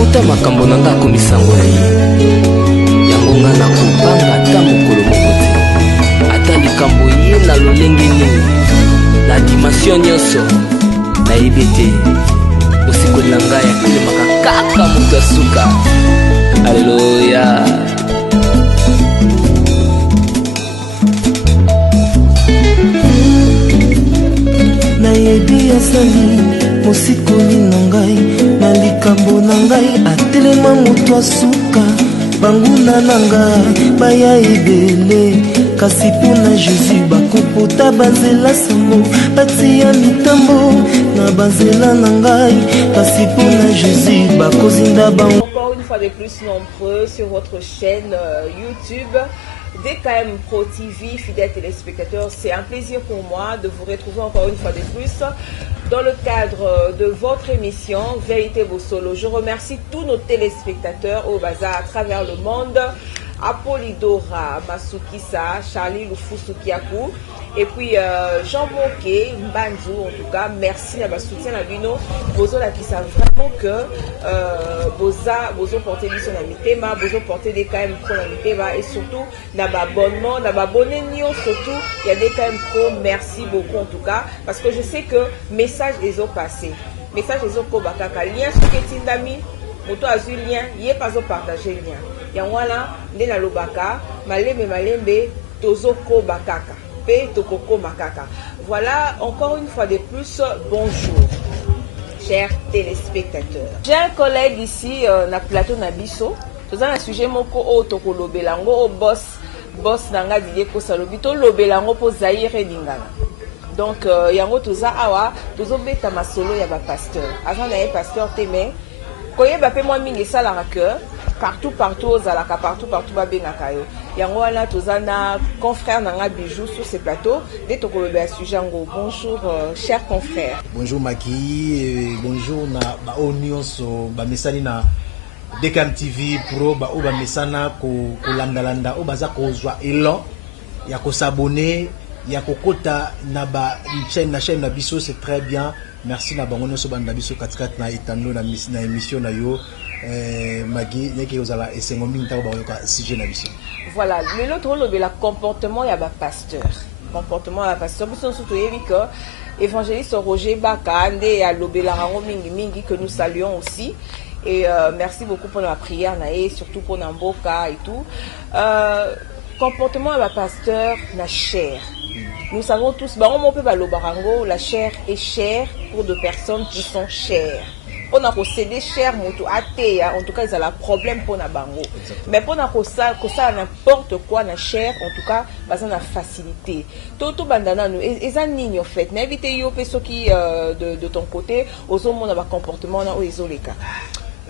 kuta makambo na nga komisango ya ye yango nga na kopanga ata mokolo moko te ata likambo ye na lolenge nini na dimension nyonso nayebi te osikoli na ngai atelemaka kaka moto ya suka. Alleluya. Nayebi asali mosikoli na ngai na likambo na ngai atelema moto asuka banguna na ngai baya ebele kasi mpona Jésus bakopota banzela sango batia mitambo na banzela na ngai kasi mpona Jésus bakozinda bango. Encore une fois de plus nombreux sur votre chaîne YouTube DKM Pro TV, fidèles téléspectateurs, c'est un plaisir pour moi de vous retrouver encore une fois de plus dans le cadre de votre émission Vérité Bosolo. Je remercie tous nos téléspectateurs au bazar à travers le monde. Apolidora Masukisa, Charlie Lufusukiaku, et puis Jean Moké, Mbanzu, en tout cas, merci à ma soutien à Bino. Bozo là qui savent vraiment que Bozo porter du son amitema, Bozo porter des KM Pro amitema, et surtout n'abonnement, n'abonné surtout il y a des KM Pro. Merci beaucoup en tout cas, parce que je sais que message les ont passé, message les ont kobakaka, lien sur Ketindami. Moto azul lien, yé pas au partager lien. Yangwana, ndena lobaka, malembe, tozoko bakaka, pe tokoko makaka. Voilà, encore une fois de plus, bonjour, chers téléspectateurs. J'ai un collègue ici, na plateau Nabiso. Tout un sujet moko o toko lobelango, o boss nanga diye ko salobito lobelango po zaire lingana. Donc, yango toza awa, tozo beta masolo ya ba pasteur. Avant na pasteur témé. Koye bape moi mingi salara que partout zalaka partout babengaka yo yango wana tozana confrère nanga bijou sur ce plateau de tokoloba sujet ngo. Bonjour chers confrères. Bonjour Maki, bonjour na ba onion so ba mesani na DKM TV Pro ba o ba mesana ko landalanda o baza ko zwa elan ya ko s'abonner ya ko kota na ba chaîne na biso, c'est très bien. Merci na bango nyonso banda biso katikati na etando na émission na yo Magi yeke ozala esengo mingi ta ba yoka sujet na biso. Voilà, le autre rôle la comportement ya ba pasteur. Comportement ya pasteur biso surtout yebi que évangéliste Roger Bakande ya lobela rango mingi que nous saluons aussi. Et merci beaucoup pour la prière na et surtout pour Namboka et tout. Comportement ya ba pasteur na chair. Nous savons tous, la chair est chère pour des personnes qui sont chères. On a possédé cher, en tout cas, ils ont un problème pour bango. Mais pour ça n'importe quoi, na chair, en tout cas, ils ont la facilité. Tout bandana, ils ont une en fait. N'invitez yo ceux qui de ton côté, aux hommes, on a un comportement dans les cas.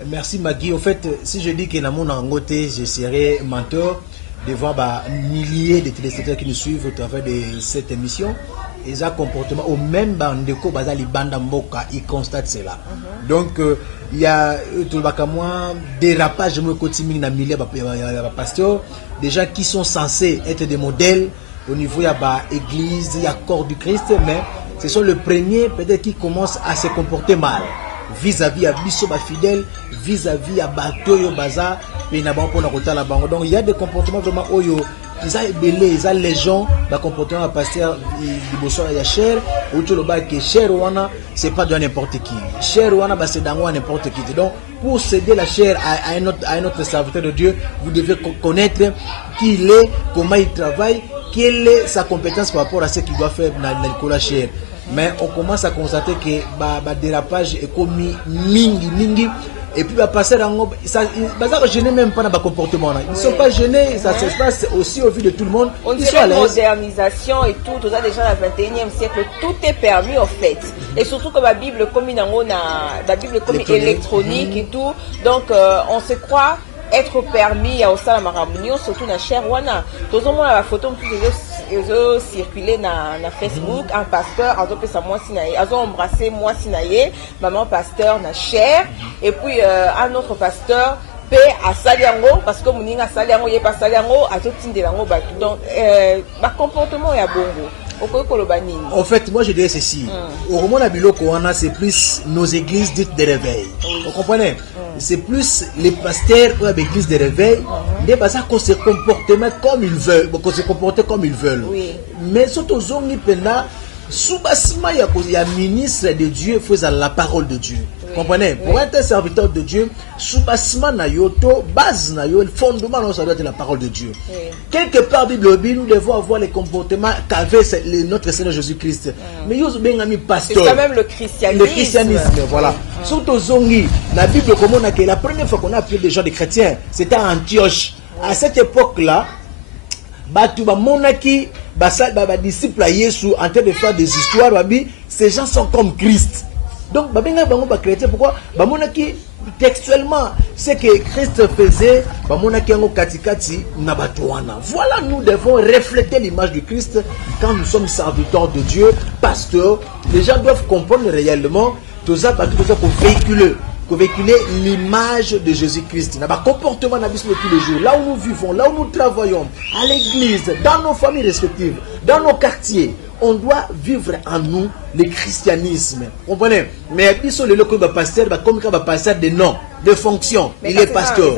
Merci Magui. En fait, si je dis que dans mon angoté, je serai menteur devant milliers de téléspectateurs qui nous suivent au travers de cette émission. Ils ont un comportement au même bandeko bazali banda mboka, ils constatent cela. Donc il y a tout le moi dérapage de mon quotidien na milliers de pasteurs, des gens qui sont censés être des modèles au niveau ya ba église, il y a corps du Christ, mais ce sont les premiers peut-être qui commencent à se comporter mal vis-à-vis à biso ba fidèle, vis-à-vis à bateau yo baza et na bango na kota la bango. Donc il y a des comportements vraiment oyo ils ont belé, ils ont les gens ba comportement à pasteur liboso ya cher ou tout le bas que cher wana c'est pas de n'importe qui. Cher wana ba c'est dango à n'importe qui. Donc pour céder la chair à un autre serviteur de Dieu, vous devez connaître qui il est, comment il travaille, quelle est sa compétence par rapport à ce qu'il doit faire dans la chair. Mais on commence à constater que le dérapage est commis mingi et puis passer dans ça ils gênent même pas dans le comportement. Ils ne sont pas gênés, ça se passe aussi au vu de tout le monde. On dirait la modernisation et tout ça déjà dans le 21e siècle, tout est permis en fait. Et surtout que la Bible comme la Bible comme électronique et tout. Donc on se croit être permis à Osala Maramunio, surtout dans chair wana. Tout le monde a la photo ils circulé na Facebook, un pasteur a embrassé moi sinaye, a embrassé moi sinaye, maman pasteur na chair, et puis un autre pasteur paix à Saliango parce que moninga Saliango yé pas Saliango a tout tindelango batu. Donc comportement ya bongo. En fait, moi je dirais ceci. Au moment de Biloko, c'est plus nos églises dites de réveil. Vous comprenez? c'est plus les pasteurs ou l'église de réveil, des bazar qu'on se comportement comme ils veulent, qu'on se comporter comme ils veulent. Oui. Mais surtout zoni pena sous-bassima il y a ministre de Dieu faisant la parole de Dieu. Comprenez? Pour être un serviteur de Dieu, sous-bassima na yoto, base na yo, le fondement ça doit être la parole de Dieu. Quelque part Bible, nous devons avoir les comportements qu'avait notre Seigneur Jésus-Christ. Mais yo bien ami pasteur. C'est quand même le christianisme. Le christianisme, voilà. Surtout zongi, la Bible comme on a que la première fois qu'on a appelé des gens des chrétiens, c'était à Antioche. À cette époque-là, batu ba monaki ba disciples à Jésus en train de faire des histoires, ces gens sont comme Christ. Donc babenga bango ba chrétien, pourquoi ba monaki textuellement ce que Christ faisait, ba monaki ngo katikati na batuana. Voilà, nous devons refléter l'image de Christ quand nous sommes serviteurs de Dieu, pasteurs. Les gens doivent comprendre réellement tout ça pour véhiculer l'image de Jésus-Christ. Dans le comportement de tous les jours, là où nous vivons, là où nous travaillons, à l'église, dans nos familles respectives, dans nos quartiers, on doit vivre en nous le christianisme. Vous comprenez? Mais ils sont les locaux de pasteur, comme un pasteur de nom, de fonction. Il est pasteur.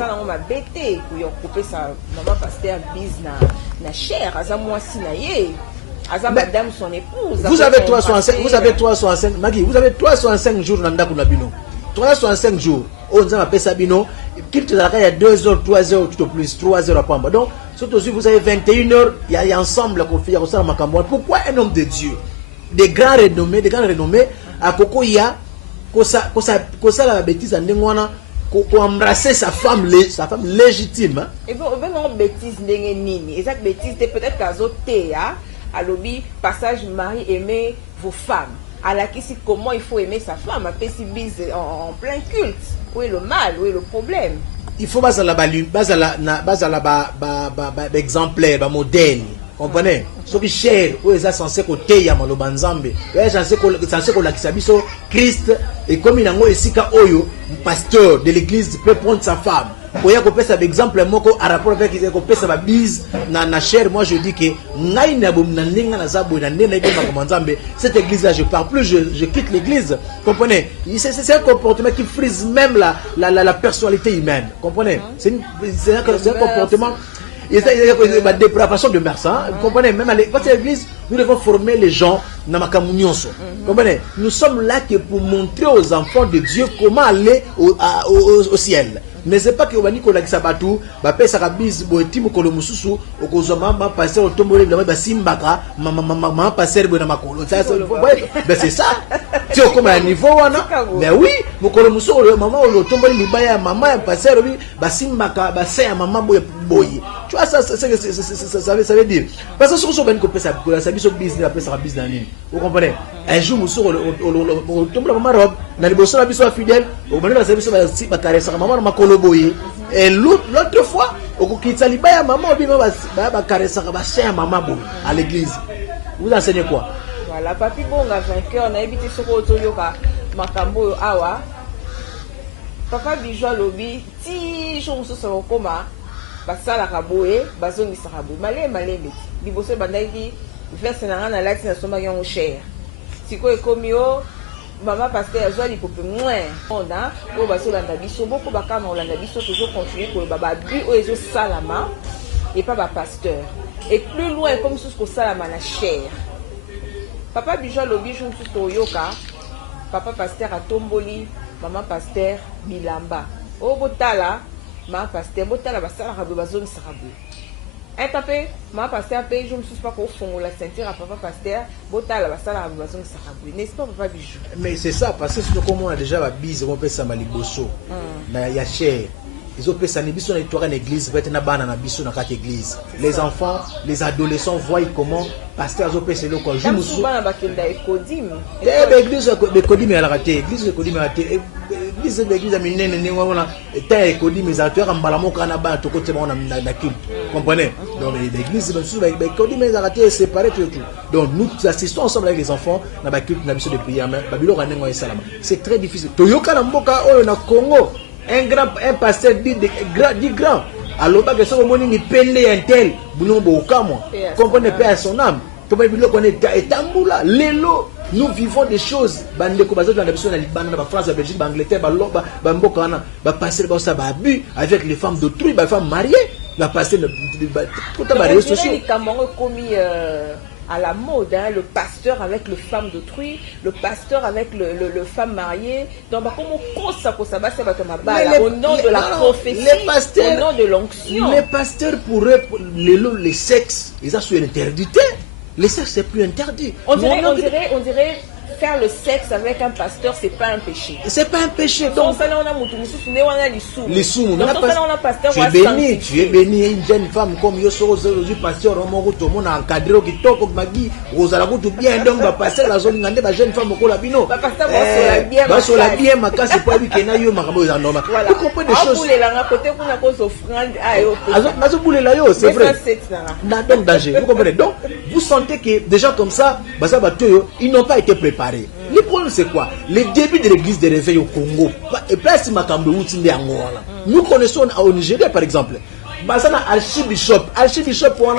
Madame son épouse. Vous avez 365, Maggie, vous avez 305 jours dans le Nabino. 365 jours. On a appelé Sabino. Qu'il te il y a 2 heures, 3 heures, tout au plus, 3 heures à Pamba. Donc, surtout si vous avez 21 heures, il y a ensemble qu'on fait ça à Makamboua. Pourquoi un homme de Dieu, des grands renommés, à Koko, il y a, la bêtise en Nengwana, qu'on embrasser sa femme légitime. Et bon, bêtise nini. Exact bêtise, peut-être qu'à Zoté, à l'objet, passage Marie aimez vos femmes. À la question comment il faut aimer sa femme, après si bise en plein culte. Où est le mal, où est le problème? Il faut baser la exemplaire, modèle. Comprenez? Ce qui est cher, où est censé côté ya malo banzambe. Est censé qu'on la kisabiso Christ et comme il a ngo esika oyo, pasteur de l'église peut prendre sa femme. Pour y avoir un exemple moko à rapport avec les copés ça va bise na cher. Moi je dis que ngai na bom na ninga na zabo na nena ibe makomanzambe. Cette église là je pars plus, je quitte l'église. Comprenez? C'est un comportement qui frise même la personnalité humaine. Comprenez? C'est un comportement. Il y a des dépravation de mœurs. Vous comprenez? Même à l'église, nous devons former les gens dans ma communionso. Comprenez? Nous sommes là que pour montrer aux enfants de Dieu comment aller au ciel. Mais c'est pas que on a dit qu'on a dit ça batou, bah pèse à bise, boetimo kolomususu, au kozoma, ma passer au tombeau de la simbaka, maman passer de ma colo. Ben c'est ça. Tu es comme un niveau, mais oui, mon kolomusu, maman, au tombeau de l'ibaya, maman, passer, bah simbaka, bah c'est un maman boy. Tu vois, ça veut dire. Parce que sur ce ben que ça bise au business, après ça bise dans l'île. Vous comprenez? Un jour, nous sommes au tombeau de maman robe, dans les bossons, la bise fidèle, au moment de la service, bah caresse, maman, ma colo. Et l'autre fois, au Kitsalibaya, maman, à l'église. Vous enseignez quoi? Voilà, papi bonga vainqueur, on a évité ce que Makambo Awa. Papa Bijou Lobi, ti jours sur le coma, Basala Raboé, Bazoni Sarabou, Malé, Libosse Bandaïdi, verse na latin na soma yon cher. Siko ekomio, maman pasteur azwa lipope moins on a o baso landa biso beaucoup bakama olanda biso toujours continuer pour baba bu o ezo salama et pas ba pasteur et plus loin comme sous ko salama na cher papa Bijou lobi jour sous yoka papa pasteur a tomboli maman pasteur bilamba o botala maman pasteur botala basala rabu bazoni sarabu un tapé, ma pasteur paye, je me suis pas qu'au fond la ceinture à papa pasteur, botal la salle à la maison de Sarabou. N'est-ce pas, papa Bijou? Mais c'est ça, parce que comme on a déjà la bise, on peut ça maliboso. Mais il y a cher. Ils ont fait ça, ils sont dans l'église, peut-être na banana biso dans quatre églises. Les enfants, les adolescents voient comment pasteur ont fait c'est le quoi. Je me suis. Souvent na bakenda ekodim. L'église ekodim elle a raté. L'église ekodim a raté. L'église a mis né wana ta ekodim les acteurs en balamo kana ba to côté on a na culte. Comprenez? Donc l'église ekodim elle a raté séparé tout. Donc nous assistons ensemble avec les enfants dans la culte na biso de prière mais babilo ranengo et salama. C'est très difficile. Toyoka na mboka oyo na Congo. Un pasteur dit grand. Alors, que ce moment il pende un tel, comprenez pas à son âme. to ba biloko na etambula lelo. Nous vivons des choses. Bande ko bazo dans la mission na Liban, na France, la Belgique, l'Angleterre, ba mboka na ba passer ba ça ba abus avec les femmes d'autrui, ba femmes mariées, ba passer tout à réseaux sociaux. Les Camerounais commis à la mode, hein, le pasteur avec le femme d'autrui, le pasteur avec le femme mariée. Donc, comment au nom de la prophétie, au nom de l'onction. Les pasteurs pourraient, les sexes, ils ont sur l'interdité. Les sexes, c'est plus interdit. On dirait faire le sexe avec un pasteur, c'est pas un péché. C'est pas un péché. Donc, ça, on a les sous. Donc, ça, on a pasteur. Tu es béni, une jeune femme comme yo soro du pasteur, tout le monde a encadré qui toque Magui, Rosala tout bien, donc va passer la zone ngande ba jeune femme ko la bino. Ba pasteur va sur la bien ma casse pas lui qui na yo makambo za normal. Tu comprends des choses. Pour les la côté pour na cause offrande ayo. Azo boule la yo, c'est vrai. Donc danger. Vous comprenez. Donc vous sentez que déjà comme ça, basa batoyo, ils n'ont pas été préparés. Le problème c'est quoi? Les débuts de l'église de réveil au Congo, et place Makambe Outinde Angola. Nous connaissons au Nigeria par exemple. Basana Archibishop, je crois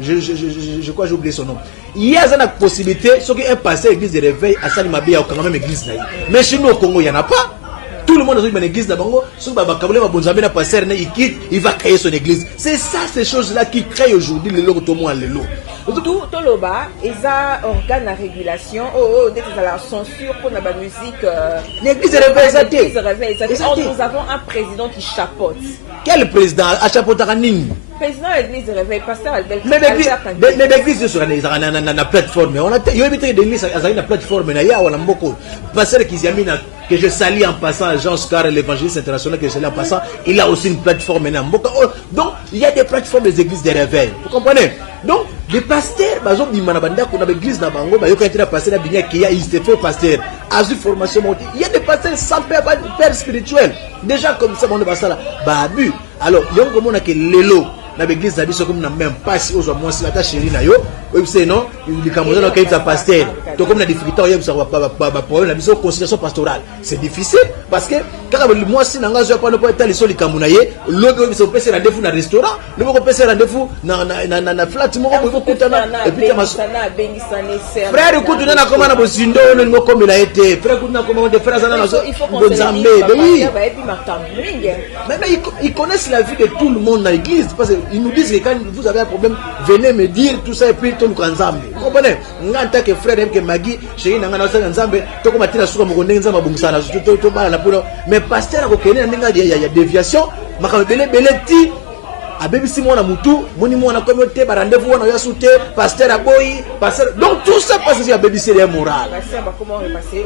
je crois j'ai oublié son nom. Il y a une possibilité, ce qui est passé à l'église de réveil à Salimabia au quand même église là. Mais chez nous au Congo, il n'y en a pas. Tout le monde dans une église d'Abango, il va créer son église. C'est ça, ces choses-là qui créent aujourd'hui le lot à l'élo. Tout Toloba, ils ont organe à régulation, dès que la censure pour la musique. L'église réveille. Nous avons un président qui chapeaute. Quel président a chapeauté à Nini? Président de l'église réveille, pasteur Albert. Mais l'église sur la plateforme. On a évité l'église à la plateforme. Il y a beaucoup. Pasteur Kiziamina, que je salue en passant, Jean Scar, l'évangéliste international, que je salue en passant, il a aussi une plateforme. Donc, il y a des plateformes des églises de réveil. Vous comprenez? Donc, les pasteurs, par exemple, qu'on a l'église d'Abango, il a passé la bignette qui a, il s'est fait pasteur. À une formation, il y a des pasteurs sans père spirituel. Déjà comme ça, on est passé là. Babu. Alors, il y a un moment que l'élo. Dans l'église d'Abi, c'est comme même pas si aux hommes, si la tâche chérie n'a yo, oui, c'est non, il Camerounais ont été pasteur. Donc, comme la difficulté, il y a un problème, la mission de conciliation pastorale. C'est difficile parce que, quand moi, si n'a pas été les sols Camerounais, l'autre, il se peut se rendez-vous dans un restaurant, l'autre peut se rendez-vous dans un flat, et puis, frère, écoute, on a comment on a besoin de comme il a été, frère, écoute, on a comment on a des frères, il faut qu'on mais ils connaissent la vie de tout le monde dans l'église parce qu'ils nous disent que quand vous avez un problème, venez me dire tout ça et puis tout le monde ensemble. Vous comprenez? En tant que frère, que Magui, chez nous, ensemble, tout comme Matina Souka Mokonde, ensemble, mais pasteur, il y a déviation, Beleti. A BBC mon amutu, moni mon a communauté, rendez-vous on a sauté, pasteur aboyi, pasteur. Donc tout ça passe sur la BBC les morale. Pasteur ba comment repasser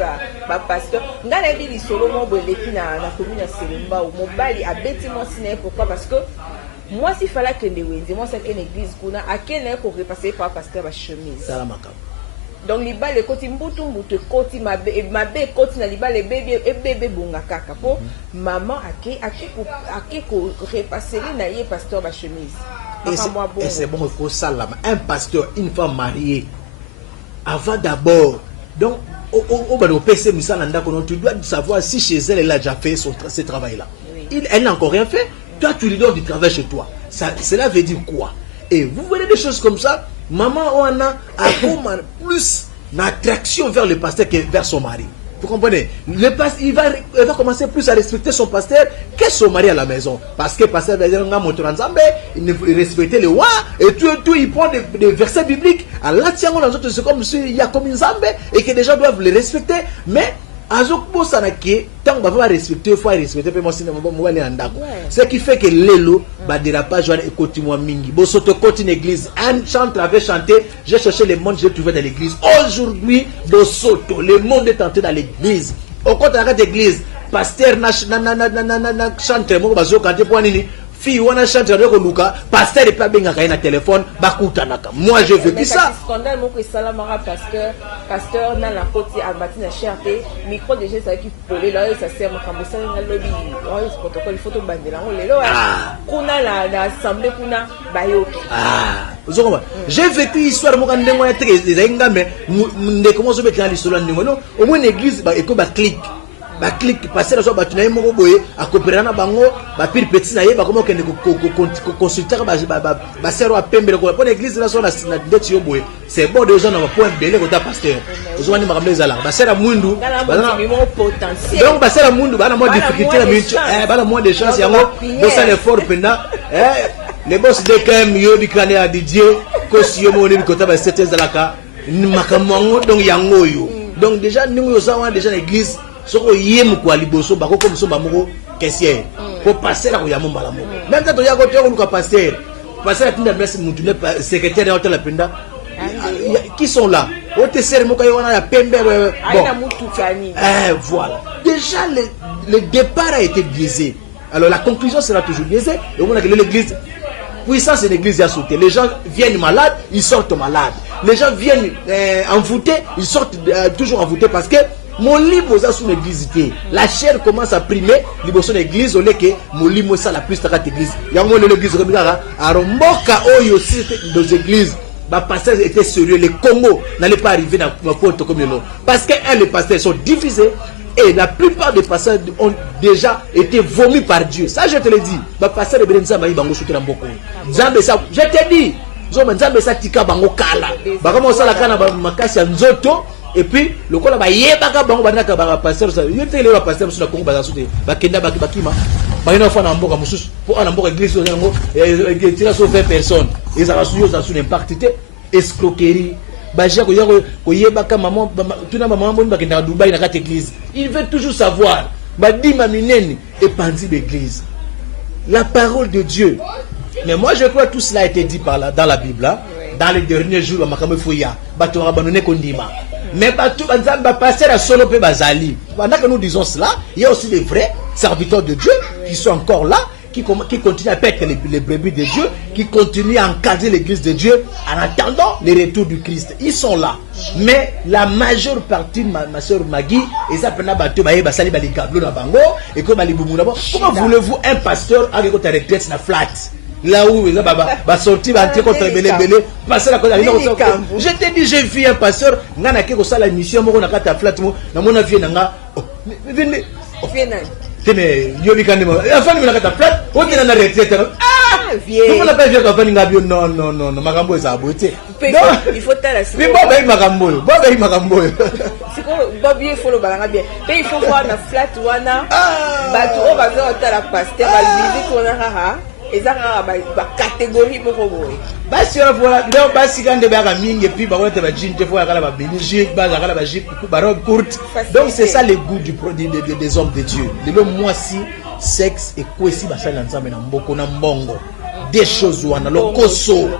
ba pasteur. Ngana bi li solo mo boleki na commune ya Selemba ou mobali a beti mon ciné pourquoi parce que moi s'il fallait que les wenze moi c'est qu'une église kuna a kene ko repasser par pasteur ba chemise. Ça la makam. Donc liba le koti mbutu koti mabe koti na liba le bébé bonga kaka po maman ake ko repasser na ye pasteur ba chemise. Et c'est bon, il faut ça là. Un pasteur, une femme mariée avant d'abord. Donc au PC tu dois savoir si chez elle elle a déjà fait ce travail là. Elle n'a encore rien fait. Toi tu lui donnes du travail chez toi. Cela veut dire quoi? Et vous voyez des choses comme ça. Maman on a plus d'attraction vers le pasteur que vers son mari. Vous comprenez? Il va commencer plus à respecter son pasteur que son mari à la maison. Parce que le pasteur va dire il respectait le roi et tout il prend des versets bibliques. À la tienne, c'est comme s'il y a comme une zambe et que les gens doivent les respecter. Mais tant qu'on va respecter, il faut respecter. Ce qui fait que l'élo, dérapage, et continue mingi. Bosoto continue l'église. Un chant avait chanté. J'ai cherché le monde, j'ai trouvé dans l'église. Aujourd'hui, Bosoto, le monde est entré dans l'église. Au contraire de l'église, pasteur chante, fille on a chanté avec Luka, pasteur et pas bien à téléphone, bakutanaka. Moi je veux plus ça. Scandale moko salamara pasteur na la côté à matin cherté, micro déjà ça qui polé là ça sert makambo ça na lobby. Oh ce protocole photo bandela on lelo. Kuna la assemblée kuna bayoki. J'ai vécu histoire moko ndengo ya teke zenga mais ndeko mo zo betla lisolo ndingo no au moins l'église ba eko ba clique. ba clique passer so ba tunaye moko boye a coopérer na bango ba pire petit na ye ba comment que consulter ba sero a pembele ko pour l'église na so na dette yo boye c'est bon déjà na point belé ko ta pasteur ozo ni makambo ezala ba sera mundu potentiel donc ba sera mundu ba na mo difficulté na minute ba na mo de chance yango do ça l'effort pena les boss de quand même yo bikane a Dieu ko si yo mo ni ko ta ba c'était zalaka ni makambo donc yango yo donc déjà nous yo ça déjà l'église soko yemu kwa liboso bako comme so bamoko caissier pour passer la ko ya mombala mo même tant ya ko teko ko passer atinda merci mutu ne secrétaire de la penda qui sont là au tesser mo kayo na ya pembe bon voilà déjà le départ a été biaisé alors la conclusion sera toujours biaisée et on a que l'église puissance c'est l'église a sauté les gens viennent malades ils sortent malades les gens viennent envoûtés ils sortent toujours envoûtés parce que mon livre aux sous l'église la chair commence à primer liboso l'église au lieu que mon livre ça la plus ta l'église yango l'église remika aromboka oyo aussi nos églises ba pasteurs étaient sérieux les Congo n'allait pas arriver dans ma porte comme nous parce que les pasteurs sont divisés et la plupart des pasteurs ont déjà été vomis par Dieu ça je te le dis ba pasteur de Benza ba bango soki na mboko Nzambe ça je te dis Nzambe ça tika bango kala ba comme ça la kana ba makasi ya nzoto. Et puis le kola ba yebaka bango banaka ba pasteur ça yete le pasteur sur la Congo ba soute ba kenda ba bakima ba ina fa na mboka mususu pour na mboka église yango et tira sur 20 personnes et ça va sur impact escroquerie ba jako ko yebaka maman tuna maman bon ba kenda Dubaï na kat église il veut toujours savoir ba dima minene et pandi l'église la parole de Dieu mais moi je crois que tout cela a été dit par là dans la Bible là dans les derniers jours makambo foya ba to abandonner kondima. Mais passer à solo pe bazali. Pendant que nous disons cela, il y a aussi les vrais serviteurs de Dieu qui sont encore là, qui continuent à perdre les brebis de Dieu, qui continuent à encadrer l'église de Dieu en attendant le retour du Christ. Ils sont là. Mais la majeure partie, ma soeur Maggie, et ça prend basali bali kablo na bango et comme bali bumu na bango. Comment voulez-vous un pasteur avec ta retraite na flat? Là où il va sortir, va entrer contre belé, passer la côte. Je t'ai dit, j'ai vu un pasteur, n'a qu'à ça la mission, mon a ta flat, mon avis n'a venez. Mais Yobi Kandemo, la femme n'a ta flat, on est dans la retraite. Ah, vieux. On n'a pas vu qu'à faire non, Magambo est à beauté. Il faut t'aller. Mais Bob Magambo. C'est comme Bob, il faut le balancer bien. Mais il faut voir la flat, wana. Bah, tu vas voir la pasteur, va visiter ton araha. Et ça va catégorie beaucoup. Basi voilà donc basi quand de baga mingi puis ba wote ba jean te fois la Belgique ba la Belgique ba robe courte donc c'est ça le goût du produit des hommes de Dieu de moi si sexe et quoi si ba ça nzambe na mboko na mbongo des choses wana lokoso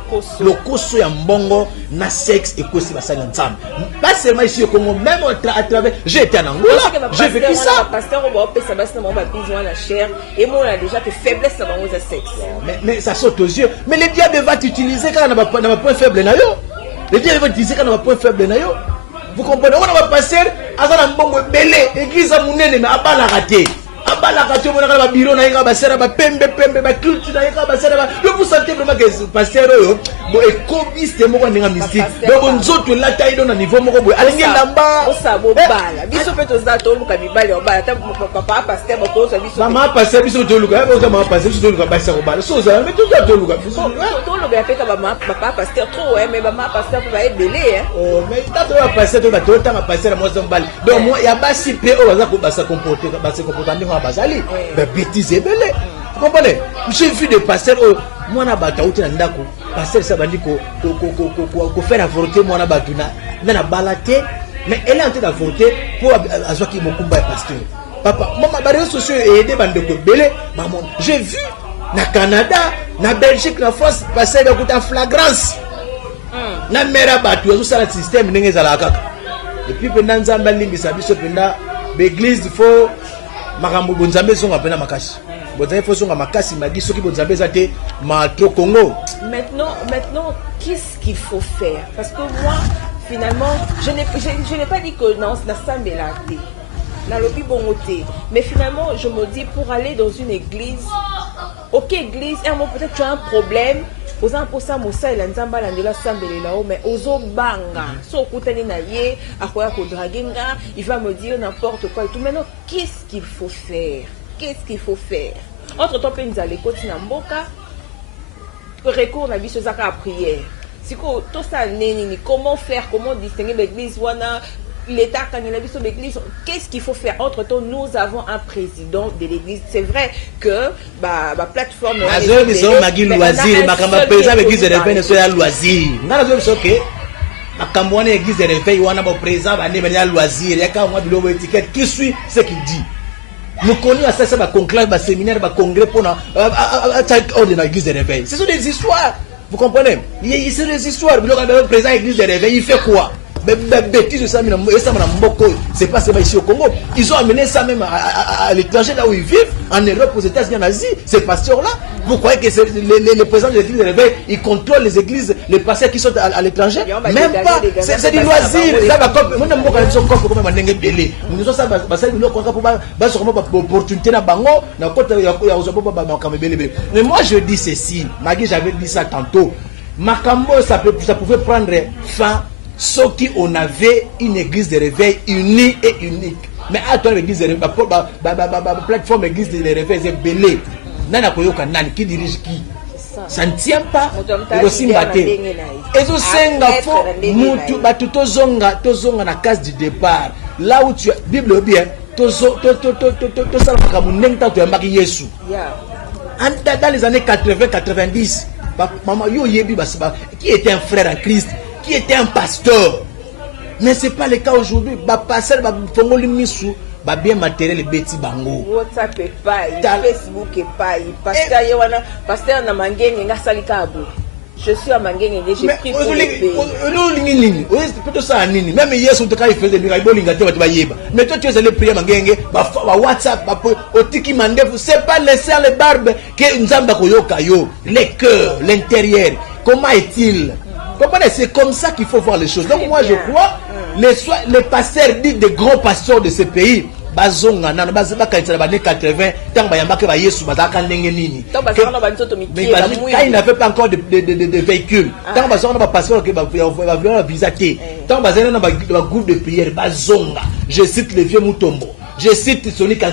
ya mbongo na sexe et quoi si ba ça nzambe pas seulement ici au Congo même à travers j'ai été en Angola j'ai vécu ça pasteur on va ça basi na ba besoin la chair et moi on a déjà tes faiblesses dans mon sexe mais ça saute aux yeux mais le diable va t'utiliser quand on a pas point faible na yo le diable va t'utiliser quand on a point faible na yo vous comprenez on va passer azana mbongo belé église a munene mais abala raté abala raté on a ba bureau na nga ba sera ba pembe ba culture na nga ba sera ba le vous sentez vraiment que pasteur yo bo ekobiste moko ndinga mystique donc nzoto la taille dans niveau moko boy alingi lamba osa bo bala biso peto za to luka bibali obala ta papa pasteur ba ko so biso mama pasteur biso to luka ba mama pasteur biso to luka ba sera obala so za mais tout ça to luka biso to luka peka ba mama papa pasteur trop mais ba mama pasteur va être belé hein oh mais ta to pasteur to ba to ta pasteur mo zombali donc moi ya ba si pe o ba se comporter ndinga bazali ba bêtise belé vous comprenez j'ai vu des pasteurs moi na bata uti na ndako pasteur ça bandi ko faire la volonté moi na batuna na balate mais elle est en train de voter pour azwa ki mokumba pasteur papa maman ba réseaux sociaux aider bande ko belé maman j'ai vu na Canada na Belgique na France pasteur ba kuta flagrance na mera batu zo sala système ndenge ezala kaka et puis pendant nzamba limbisa biso pendant l'église il faut makambo bonzambe songa pena makasi bonzambe faut songa makasi magi soki bonzambe zate matro Congo. Maintenant qu'est-ce qu'il faut faire parce que moi finalement je n'ai pas dit que non la sambe là na lobi bongoté mais finalement je me dis pour aller dans une église OK église un moment peut-être tu as un problème oza mposa mosala nzambe alandela asambelelao mais ozobanga so okutani na ye akoya kodrage nga il va me dire n'importe quoi et tout. Maintenant qu'est-ce qu'il faut faire? Qu'est-ce qu'il faut faire? Entre temps mpe nzala ekoti na mboka recours na biso ezaka ya prière siko tosala nini, comment faire, comment distinguer l'église wana l'État quand il a vu sur l'église, qu'est-ce qu'il faut faire? Entre-temps, nous avons un président de l'église. C'est vrai que la plateforme... Qui suit ce qu'il dit? Nous connaissons ça, c'est un conclave, un séminaire, un congrès pour l'église de réveil. Ce sont des histoires. Vous comprenez? C'est des histoires. Le président de l'église de réveil, il fait quoi? C'est pas seulement ici au Congo. Ils ont amené ça même à l'étranger, là où ils vivent, en Europe, aux États-Unis, en Asie. Ces pasteurs-là, vous croyez que les présidents de l'église de réveil, ils contrôlent les églises, les pasteurs qui sont à l'étranger? Même pas. C'est du loisir. Mais moi, je dis ceci. Magui, j'avais dit ça tantôt. Makambo, ça pouvait prendre fin. Sauf qu'on avait une église de réveil unie et unique. Mais à toi, l'église de réveil, la plateforme église de réveil, c'est belé. Nana Koyoka Nan, qui dirige qui? Ça ne tient pas. Aussi mbaté. Et zo senga fo, mutu batuto zonga na case du départ. Là où tu as Bible bien, tozo salaka munengta tu amaki Yesu. Dans les années 80-90, maman yo yebi basiba qui était un frère en Christ, qui était un pasteur. Mais ce n'est pas le cas aujourd'hui. Pasteur, bien matériel et bêtis bango. WhatsApp est pas, Facebook est pas, pasteur na mangenge nga salikabu. Je suis à Mangenge, j'ai pris pour le pays. Même hier, on te il faisait mais toi, tu es allé prier à Mangenge, WhatsApp, c'est pas laisser les barbes que nous avons les cœurs, l'intérieur. Comment est-il? C'est comme ça qu'il faut voir les choses. Donc moi je crois, les pasteurs dits des grands pasteurs de ce pays, bazonga na bazaba kanisa ba 80 tant ba yambaka ba Yesu bazaka ndenge nini. Mais il n'avait pas encore de véhicules. Tant bazonga ba pasteur que ba visa té. Tant bazana na ba groupe de prière bazonga. Je cite le vieux Mutombo. Je cite Sonika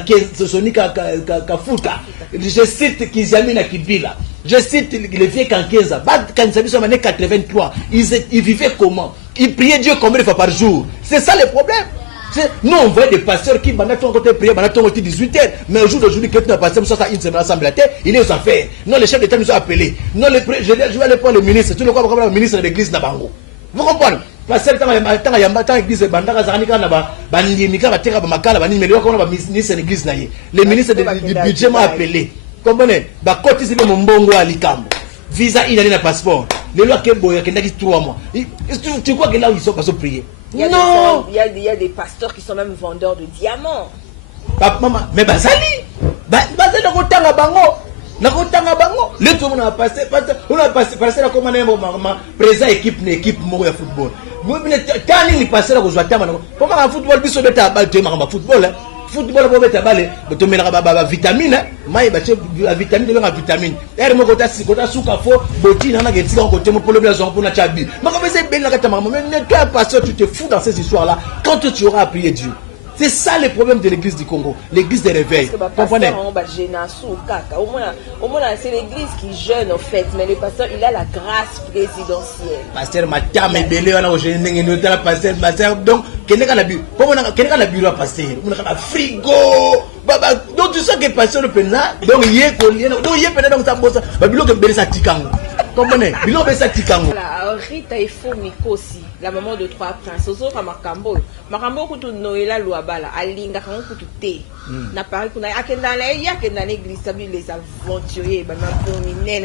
Kafuta. Je cite Kizamina Kibila. Je cite les vieux Kankeza. Quand ils sont en 83, ils vivaient comment? Ils priaient Dieu combien de fois par jour? C'est ça le problème. Nous, on voit des pasteurs qui, pendant qu'on prier, pendant qu'on 18h, mais au jour d'aujourd'hui, quand on a passé ça une semaine ensemble la tête, il est aux affaires. Non, les chefs d'État nous ont appelés. Non, je vais aller voir le ministre. Tu ne crois pas le ministre de l'église Nabango. Vous comprenez? Pasteur, quand il y a l'église Bandara, Zanika, Bandimika, Batera, Bamakala, Banimelo, on a ministre de l'église. Le ministre du budget m'a appelé. Comprenez? Bakoti, c'est mon bongo à l'Ikambo. Visa, il a un passeport. Les lois qui boyent, qui n'ont 3 mois. Tu crois que là où ils sont pas prier? Non! Il y a des pasteurs qui sont même vendeurs de diamants. Mais Bazali! Bazali, nakotanga bango! Le tout le monde a passé, on a passé la commande ma présent équipe moko ya football. Quand il passé la joie tama. Comment en football biso beta ba te ma football hein? Football bo beta balé, to melaka ba vitamine, mai ba che vitamine de la vitamine. Er mo kota suka fo boti na ke tsika côté mo problème zo pour na chabi. Ma comme c'est ben la kata ma mais ne toi pasteur tu te fous dans ces histoires là quand tu auras prié Dieu. C'est ça le problème de l'église du Congo, l'église des réveils. Comprenez? C'est l'église qui jeûne en fait, mais le pasteur il a la grâce présidentielle. Pasteur Matam est belé, on a jeûné, pasteur, donc, quel est le bureau pasteur? On a un frigo. Donc tu sais que pasteur le pénal, donc il est pénal, donc ça bosse, Babylon que belé sa tikango. Comprenez? Bilo belé sa tikango. Rita Efo Mikosi, la maman de 3 princes, Ozoka Makambo. Makambo kutu Noela Luabala, Alinga Kango kutu te. Na Paris kuna akendana ya kenda l'église sabi les aventuriers, ba na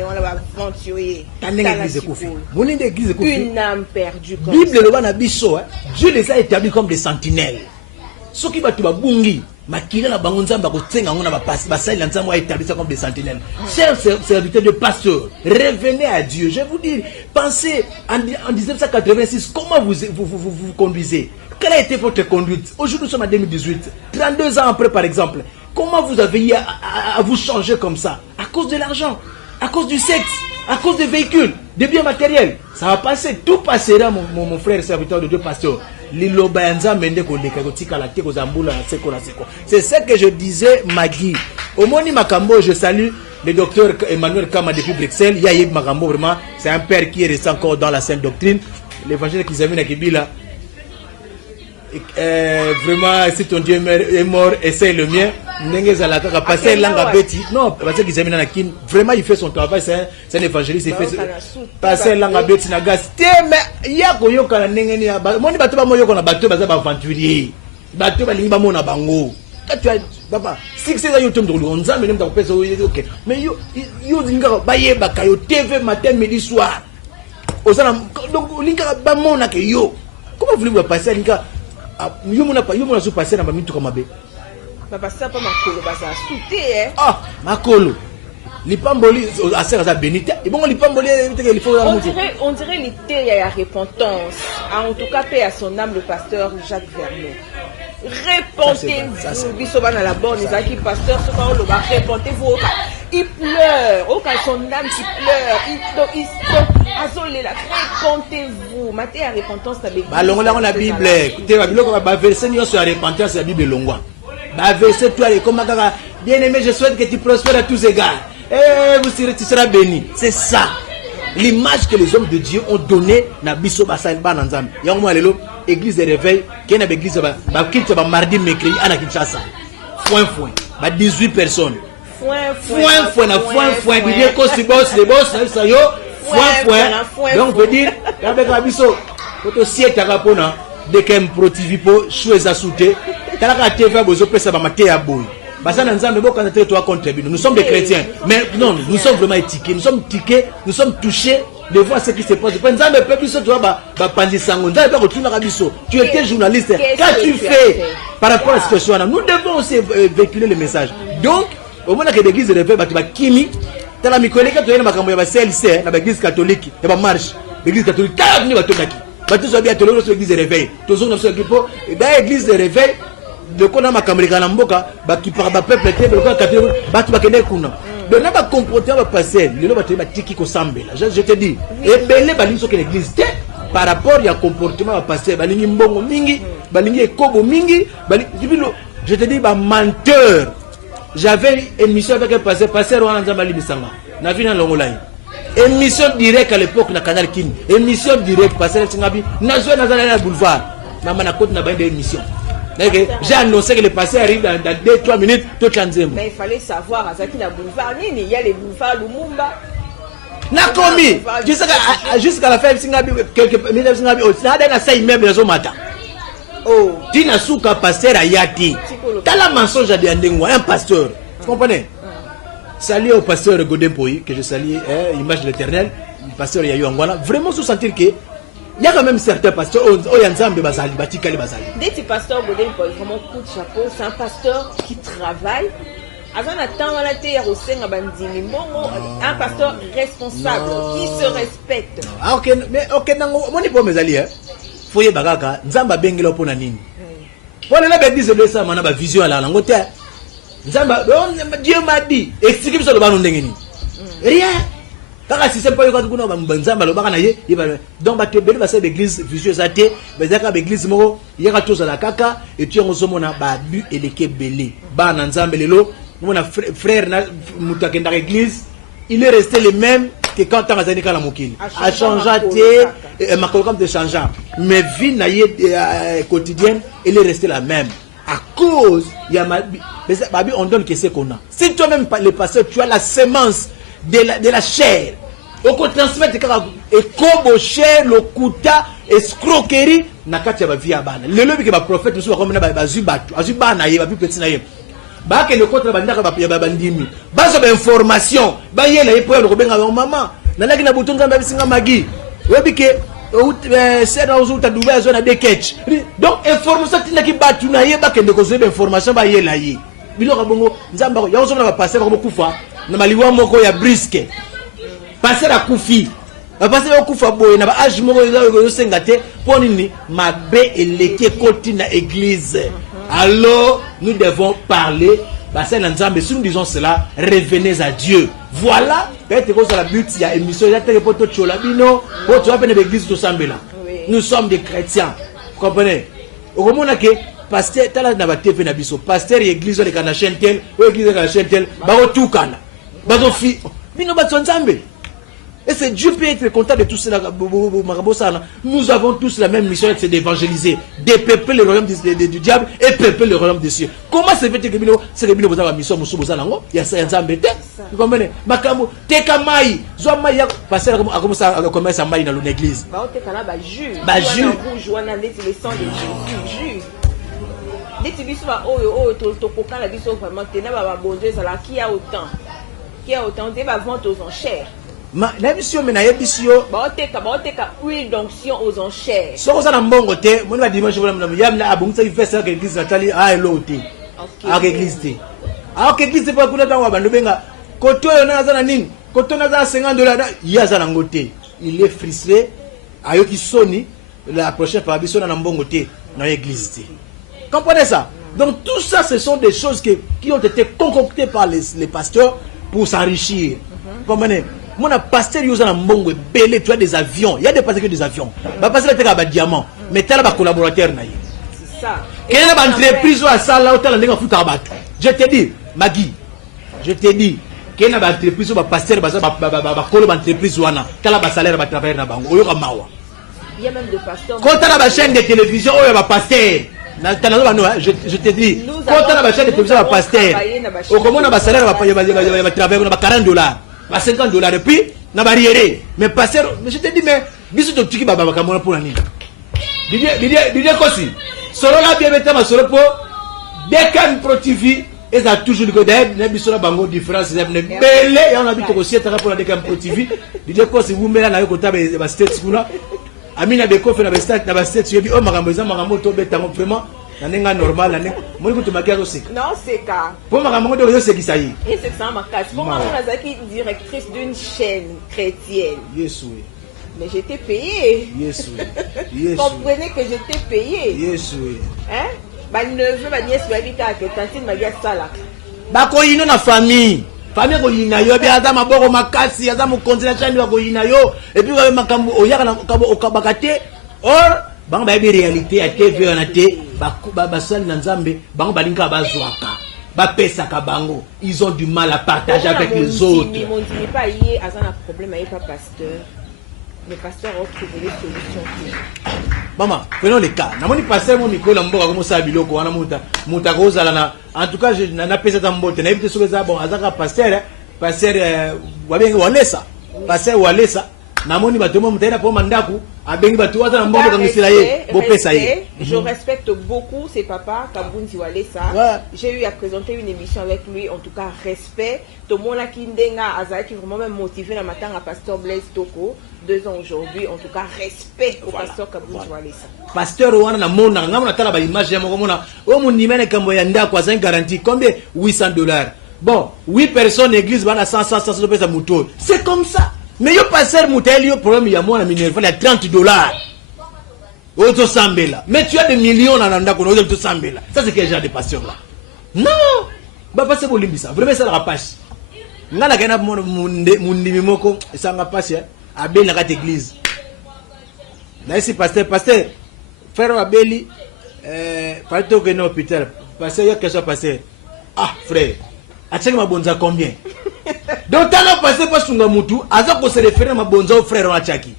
on va aventurier. Dans l'église Kofi. Mon église Kofi. Une âme perdue. Bible le bana biso, Dieu les a établis comme des sentinelles. Ceux qui battu ba bungi makila na bango nzamba ko tsenga ngona ba passe ba sala nzamba a établi ça comme des sentinelles. Chers serviteurs de pasteurs, revenez à Dieu. Je vous dis, pensez en 1986 comment vous conduisez. Quelle a été votre conduite? Aujourd'hui nous sommes en 2018, 32 ans après par exemple. Comment vous avez eu à vous changer comme ça? À cause de l'argent, à cause du sexe. à cause des véhicules, des biens matériels. Ça va passer, tout passera, mon frère serviteur de Dieu, pasteur. C'est ça que je disais, Magui. Au Moni Makambo, je salue le docteur Emmanuel Kama depuis Bruxelles. Yaïb Makambo, vraiment, c'est un père qui est resté encore dans la sainte doctrine. L'évangile qu'ils avaient dans Kibila. Vraiment, si ton Dieu est mort, essaye le mien. Vraiment, il fait son travail. C'est un évangéliste. Il fait passer l'anga beti na gas. Mais il y a koyo kana nengeni ya. Moni bato ba moyo kona bato baza ba aventurier. Bato ba lingi ba mona bango. Tu as papa, si c'est ça yo tombe on nzambe nem ta kopesa OK. Mais yo linga ba yeba ka yo TV matin midi soir. Donc linga ba mona ke yo. Comment voulez-vous passer linga? Yo mona sou passer na ba mitu kama be. Papa ça pas makolo baza souté hein. Ah, makolo. Lipamboli a serre à bénité. Et bon lipamboli il faut on dirait l'été il y a repentance. En tout cas paix à son âme le pasteur Jacques Vernet. Repentez-vous. Bisoba dans la borne les acquis pasteur ce qu'on le va repentez-vous. Il pleure. Au cas son âme qui pleure. Il azolé la repentez-vous. Maté à repentance ça bénit. Bah on la Bible. Écoutez la Bible comme ba verset sur la repentance la Bible longwa. Bah verset toi les comme bien aimé je souhaite que tu prospères à tous égards. Tu seras béni. C'est ça. L'image que les hommes de Dieu ont donnée na biso basal bananzam. Yango lelo église de réveil, qui na église ba kilte ba mardi mercredi ana Kinshasa. Foin. Ba 18 personnes. Foin dire que si boss les boss ça yo. Foin. Donc veut dire avec la biso photo siècle rapona de kem protivipo choisa souté. Talaka TV bozo pesa ba maté ya boy. Nous sommes des chrétiens, mais non, nous sommes vraiment étiqués, nous sommes tiqués, nous sommes touchés de voir ce qui se passe. Tu étais journaliste, qu'as-tu fait par rapport à la situation? Nous devons aussi véhiculer le message. Donc, au moment que l'église de réveil, Kimi, tu as mis collègue, tu as mis CLC, l'église catholique, tu as marche, l'église catholique, tu as mis l'église de réveil, tu as l'église de réveil. De quoi ma caméra na mboka ba qui par ba peuple te ba catholique ba tu ba kene kuna donc na ba comportement ba passer le ba te ba tiki ko sambela je te dis et belé ba linso que l'église te par rapport ya comportement ba passer ba lingi mbongo mingi ba lingi ekobo mingi ba je te dis ba menteur. J'avais une émission avec un passer wana nzamba limisanga na vina longolai émission directe à l'époque na canal King émission directe passer singabi na zo na zana boulevard mama na côte na ba émission. J'ai annoncé que le passé arrive dans 2-3 minutes, tout le mais il fallait savoir, à Zakina Boulevard, il y a les boulevards Lumumba. N'a commis, jusqu'à la fin, quelques minutes, ça a 5 même les hommes matin. Oh, tu n'as souka pasteur à Yati. T'as la mensonge à Diandengwa, un pasteur. Vous comprenez? Salut au pasteur Godin Poyi, que je salue, image de l'éternel, le pasteur Yayu Angwana. Vraiment, se sentir que. Il y a quand même certains pasteurs qui ensemble basali batikali basali. Dès que pasteur Godin Poyi vraiment coup de chapeau, c'est un pasteur qui travaille. Avant d'attendre la terre au sein bandini mbongo, un pasteur responsable qui se respecte. Ah OK, mais OK nango moni po mezali foye bagaka nzamba bengela pona nini. Voilà la bêtise de ça mana ba vision ala nango te. Nzamba Dieu m'a dit explique biso lo banu ndengeni. Rien. Car si c'est pas le cas de Gouna, donc bah tu es passé d'église vicieuse à thé, mais d'accord l'église moro, il y a tous à la caca et tu as reçu mon ababu et les kebelé. Bah n'ensemble lelo, mon frère Moutaken dans l'église, il est resté le même que quand tu as zani kala mokili. A changé thé, ma comme de changer, mais vie naïe quotidienne, elle est restée la même. À cause il y a mais babi on donne que c'est qu'on a. Si toi-même le pasteur, tu as la semence de la chair. On peut transmettre et comme chair, le kuta, escroquerie, nakati ya vie abana. Le lobby que ma prophète nous soit comme na bazubatu, azubana ye, babu petit na ye. Ba que le contre bandaka ba ya bandimi. Ba so information, ba ye la ye pour le kobenga maman. Na laki na butonga ba singa magi. Webi ke c'est dans où tu as douvé zone de catch. Donc information tinaki batu na ye ba que de cause information ba ye la ye. Bilo kabongo nzamba ya ozo na passer comme kufa. Na maliwa moko ya brisque passer la kufi ba passer la kufa boy na ba age moko yo senga te poni ni mabe eleke koti na église Alors, nous devons parler. Si nous disons cela, revenez à Dieu. Voilà, peut-être que c'est la but, il y a une émission, nous sommes des chrétiens. Vous comprenez? Au moment où pasteur, pasteur et église, les canachens tel, ou église, les canachens tel, tout kana. Et c'est Dieu peut être content de tout cela. Nous avons tous la même mission, c'est d'évangéliser, de peupler le royaume du diable et peupler le royaume des cieux. Comment se fait-il que c'est que vous avez une mission, il y a ça, vous comprenez? Makamu, teka mai, zo mai ya passer a commencé à commettre mai dans l'église. Ba teka na ba jus. Ba jus. Joana net le sang de Jésus. Dès que tu vas oh to kokana biso vraiment tena ba bonzo ça qui a autant. Qui a autant de ba vente aux enchères. La mission mais na yebisio ba teka huile d'onction aux enchères. So ça na mbongo te, mo na dimanche bona na yamna abungisa ifesa que l'église natali elote. À l'église te. Alors que l'église pas kuna tango bandu benga koto yo na zana nini? Koto na zana $50 yaza na ngote. Il est frustré ayoki soni la prochaine par biso na mbongo te na l'église te. Comprenez ça? Donc tout ça ce sont des choses qui ont été concoctées par les pasteurs pour s'enrichir. Comprenez? Mon pasteur il y a mbongo belé, tu as des avions, il y a des pasteurs qui ont des avions. Ba pasteur il a des diamants, mais tu as des collaborateurs na. C'est ça. Quelle est l'entreprise ou à ça là où tu as les foutre à battre? Je te dis, Magui, je te dis, quelle est l'entreprise ou pasteur ba kolo entreprise ou ana, tu as le salaire ba travailler na bango, oyo ka mawa. Il y a même des pasteurs. Quand tu as la chaîne de télévision oyo ba pasteur je te dis, quand tu as la chaîne de télévision ba pasteur, au comment on a salaire ba travailler na $40. À $50 et puis na barrière mais pasteur mais je te dis mais biso to tiki baba kamona pour nani Didier Kosi solo la bien mettre ma solo pour DKM Pro TV et ça toujours que d'ailleurs na biso na bango différence c'est ne belé et on habite aussi ta pour la DKM Pro TV Didier Kosi vous mela na yo kota ba state kuna amina beko fait na state na ba state yebi o makambo za makambo to betango vraiment na nenga normal na nenga moi ko to makia ko seka non c'est ka pour makambo to yo sekisa yi et c'est ça ma casse pour moi Razaki directrice d'une chaîne chrétienne. Yes oui. Mais j'étais payé. Yes oui. Yes. Comprenez que j'étais payé. Yes oui. Hein? Ba neveu ba nièce ba bika que tantine ma gars sala. Ba ko yino na famille ko yina yo bi aza maboko makasi aza mo conseiller chani ba ko yina yo et puis makambo oyaka na kabo okabakate or bang ba bi réalité à TV on a té ba sal na nzambe bang ba linka ba zwaka ba pesa ka bango ils ont du mal à partager avec les autres. Mon dit pas hier aza un problème avec pas pasteur. Les pasteurs ont trouvé des solutions. Maman, prenons le cas. Na moni pasteur mo mikola mboka comme ça biloko wana muta kozala na en tout cas je na pesa ta mbote na ibite soka za bon azaka pasteur wabengi walesa pasteur walesa na moni bato mo mutaina po mandaku abengi bato waza na mbongo kangisila ye bo pesa ye. Je respecte beaucoup ses papas Kabunzi Walesa. J'ai eu à présenter une émission avec lui, en tout cas respect. Tout le monde qui ndenga azaki vraiment même motivé na matin à pasteur Blaise Toko 2 ans aujourd'hui, en tout cas respect au pasteur Kabunzi Walesa. Pasteur wana na mona ngamo na tala ba image ya moko mona o mo nimene kambo ya ndako azan garantie combien $800. Bon, 8 personnes église bana 100 pesa muto. C'est comme ça. Mais yo pasteur mutel yo problème ya moi na minerva ya $30. Auto sambela. Mais tu as des millions dans ndako na auto sambela. Ça c'est quel genre de pasteur là? Non. Ba pasteur bolimbisa. Vraiment ça la rapace. Ngala kana mundi moko ça nga passe abe na kat église. Là ici pasteur frère Abeli partout que non hôpital. Pasteur ya question pasteur. Ah frère. Acheki mabonza combien? Donc tant que pasteur pas sunga mutu, aza ko se référer mabonza au frère Wachaki.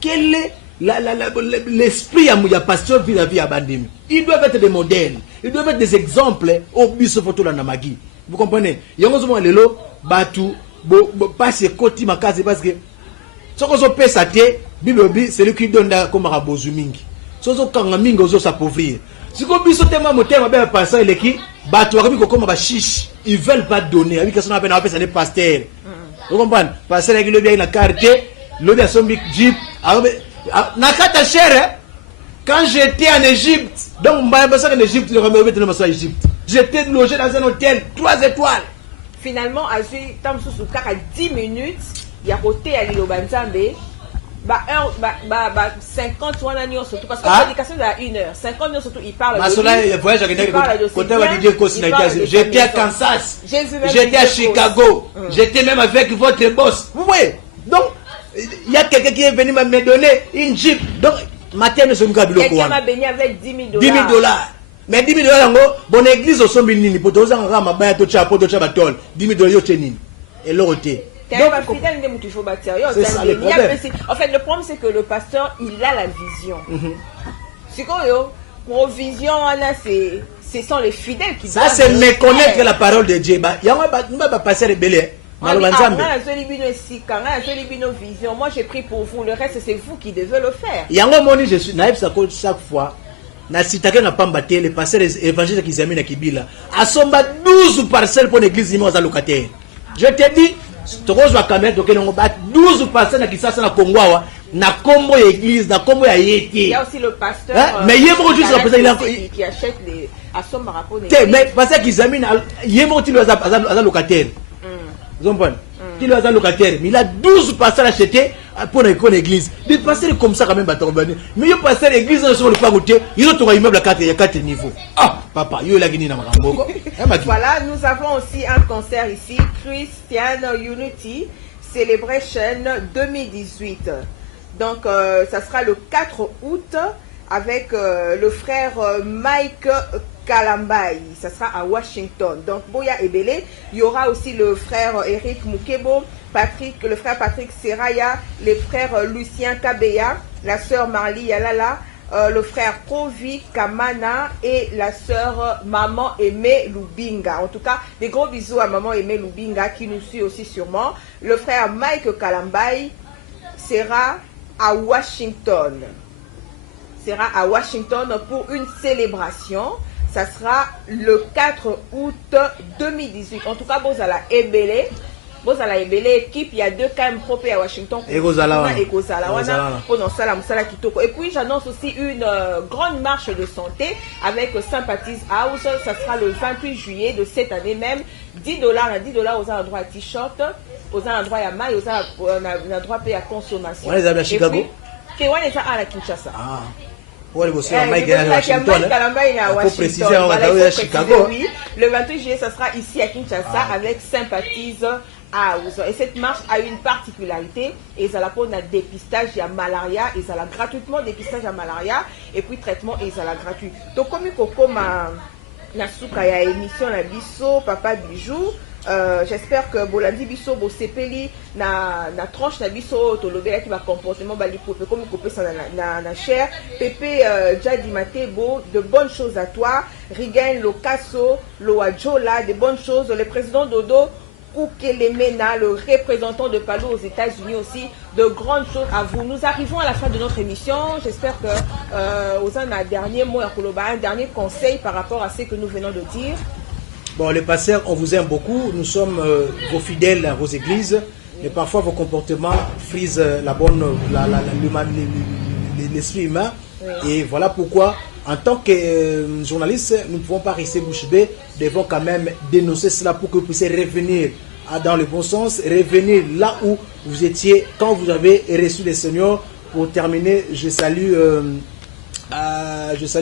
Quel est l'esprit ya pasteur vis-à-vis à Bandimi? Ils doivent être des modèles, ils doivent être des exemples au biso photo la namagi. Vous comprenez? Yango zomo lelo batu passe koti makazi parce que soko zo pesa te bilobi c'est lui qui donne comme rabozu mingi. Sozo kanga mingi ozo s'appauvrir. Siko biso tema motema ba pasteur eleki batu akabi kokoma ba chiche, ils veulent pas donner. Avec ça on appelle ça des pasteurs. Vous comprenez? Pasteur qui le bien na carte, le bien son big jeep. Nakata cher quand j'étais en Égypte. Donc m'ba en Égypte, le remet dans ma Égypte. J'étais logé dans un hôtel 3 étoiles. Finalement, à 10 minutes, il y a côté à l'île Banzambe, 50 surtout parce que l'éducation est à 1 heure. 50 surtout il parle de j'étais à Kansas, j'étais à Chicago, j'étais même avec votre boss. Vous voyez? Donc il y a quelqu'un qui est venu me donner une Jeep. Donc matin nous sommes quelqu'un m'a béni avec $10,000. $10,000. Mais $10,000 bon église au sombi nini pour tous en rama ba to chapeau to chabatol $10,000 yo chenini et l'autre. Donc, en fait, le problème, c'est que le pasteur, il a la vision. C'est quoi, provision, ce sont les fidèles qui ça, c'est méconnaître la parole de Dieu. Il y a pas passer rebelle. Moi, j'ai pris pour vous. Le reste, c'est vous qui devez le faire. Il y a un moment, je suis naïf, ça coûte chaque fois. Na sitake na pamba tele passer les évangiles qui examinent Kibila. Asomba 12 parcelles pour l'église ni moza locataire. Je te dis, tokozwa kamera toke ngo ba 12 parcelles na kisasa na Kongwawa na kombo ya église na kombo ya yete. Il y a aussi le pasteur mais yemo juste la pasteur qui achète les asomba rapport des. Mais pasteur qui examine yemo tu le locataire. Vous comprenez? Il a un locataire, mais il a 12 pasteurs achetés pour l'église. Des pasteurs comme ça, quand même, mais il y a pasteur l'église, ils sont pas goûtés, ils ont un immeuble à 4 niveaux. Ah, papa, il y a la Guinée. Voilà, nous avons aussi un concert ici, Christian Unity Celebration 2018. Donc, ça sera le 4 août avec le frère Mike Kalambai, ça sera à Washington. Donc, Boya Ebele, il y aura aussi le frère Eric Mukebo, le frère Patrick Seraya, les frères Lucien Kabeya, la sœur Marli Yalala, le frère Provi Kamana et la sœur Maman Aimé Lubinga. En tout cas, des gros bisous à Maman Aimé Lubinga qui nous suit aussi sûrement. Le frère Mike Kalambai sera à Washington. Pour une célébration. Ça sera le 4 août 2018. En tout cas, vous allez Ebele, équipe, il y a 2 KM propres à Washington. Et puis, j'annonce aussi une grande marche de santé avec Sympathies House. Ça sera le 28 juillet de cette année même. $10, aux endroits à t-shirt, aux endroits à maille, aux endroits à payer à consommation. On les a à Chicago. On les a à la Kinshasa. Le 28 juillet, ça sera ici à Kinshasa avec Sympathies House. Et cette marche a une particularité. Ils ont pour un dépistage à malaria. Ils ont gratuitement dépistage à malaria. Et puis traitement, ils ont gratuit. Donc, comme il y a une émission la biso, Papa Bijou. J'espère que Bolandi biso bo sepeli na tranche na biso tolobela qui va comportement bali coupe comme couper ça na chair Pepe Jadi Matebo, de bonnes choses à toi. Rigen Lokaso Loajola, de bonnes choses. Le président Dodo Kukelemena, le représentant de Palo aux États-Unis aussi, de grandes choses à vous. Nous arrivons à la fin de notre émission. J'espère que vous avez un dernier mot à Koloba, un dernier conseil par rapport à ce que nous venons de dire. Bon, les pasteurs, on vous aime beaucoup. Nous sommes vos fidèles à vos églises. Mais parfois, vos comportements frisent l'esprit humain. Oui. Et voilà pourquoi, en tant que journaliste, nous ne pouvons pas rester bouche bée. Nous devons quand même dénoncer cela pour que vous puissiez revenir dans le bon sens, revenir là où vous étiez quand vous avez reçu les Seigneurs. Pour terminer, je salue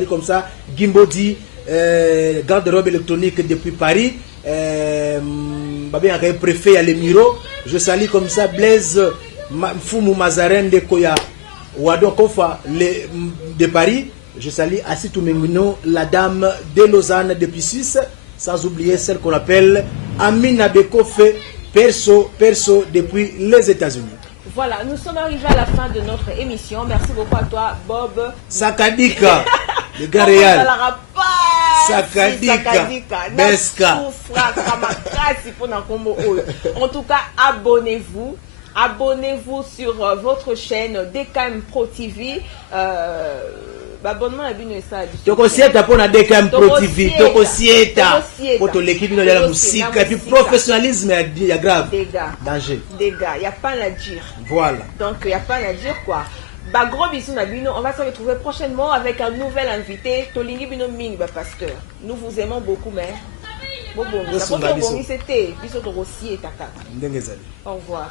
comme ça Gimbodi, garde-robe électronique depuis Paris, préfet à l'Emiro. Je salue comme ça Blaise Fumu Mazaren de Koya Wadon Kofa de Paris. Je salue Asitou Menguino, la dame de Lausanne depuis Suisse, sans oublier celle qu'on appelle Amina Bekofe Perso depuis les États-Unis. Voilà, nous sommes arrivés à la fin de notre émission. Merci beaucoup à toi, Bob. Sakadika, le gars réel. Sakadika, Beska. En tout cas, abonnez-vous. Abonnez-vous sur votre chaîne DKM Pro TV. Abonnement à Binoesa. Tokosieta pour la DKM Pro TV. Tokosieta pour l'équipe de la musique. Et puis professionnalisme, il y a grave. Danger. Dégâts. Il n'y a pas à dire. Voilà. Donc, il n'y a pas à dire quoi. Gros bisous Nabino. On va se retrouver prochainement avec un nouvel invité. Tolingi Bino Ming, pasteur. Nous vous aimons beaucoup, mais. Au revoir.